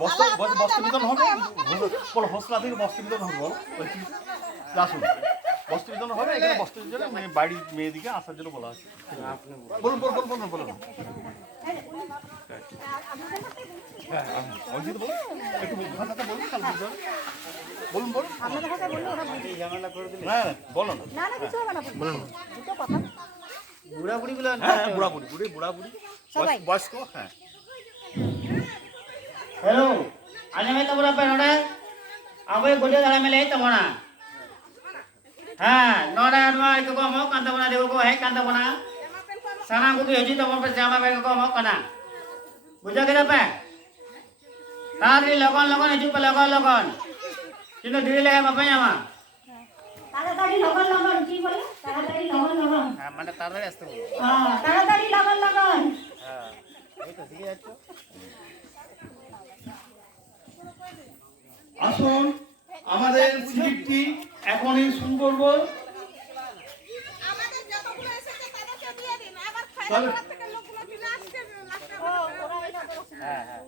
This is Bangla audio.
বস্ত্র বিতরণ হবে বলো হোসলা থেকে বস্ত্র বিতরণ হবে বলো আসুন বস্ত্র বিতরণ হবে এখানে বস্ত্র বিতরণ মানে বাড়ির মেয়েদিকে আসার জন্য বলা আছে বলুন। বলুন বলুন বলুন বলুন বলুন বলুন বলুন হ্যাঁ না না কিছু হবে না বলুন। দুটো কথা হ্যাঁ হ্যাঁ বুড়া বুড়ি বুড়ি বুড়া বুড়ি সবাই। বয়স- বয়স্ক হ্যাঁ હેલો આજે મેં તમારા પર નોડે હવે ગોડે દાડા મેં લઈ તમોના હા નોડે અડવા એક કો મો કાંતા બના દેવો કો હે કાંતા બના સાના કો કે હજી તમો પર જામા બે કો મો કના বুঝা কেদা পে তাড়াতাড়ি লগন লগন হজু পে লগন লগন কিন্তু দেরি লাগে বাপাই মানে তাড়াতাড়ি আসতে বলো। হ্যাঁ তাড়াতাড়ি লগন লগন। হ্যাঁ এই তো শিখে যাচ্ছ। আসুন আমাদের স্লিপটি এখনই শুরু করব আমাদের যতগুলো এসেছে তাদেরকে দিয়ে দিন। আবার তাহলে- থেকে লোকগুলো ওরা এটা হ্যাঁ হ্যাঁ।